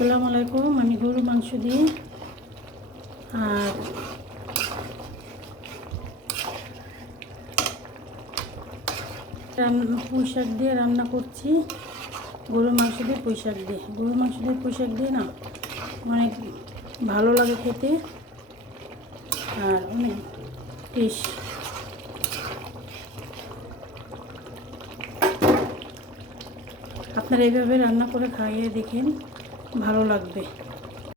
আসসালামু আলাইকুম। আমি গরুর মাংস দিয়ে আর পুঁই শাক দিয়ে রান্না করছি। গরুর মাংস দিয়ে পুঁই শাক দিয়ে পুঁই শাক দিয়ে না অনেক ভালো লাগে খেতে আর অনেক টেস্ট। আপনারা এইভাবে রান্না করে খাইয়ে দেখেন, ভালো লাগবে।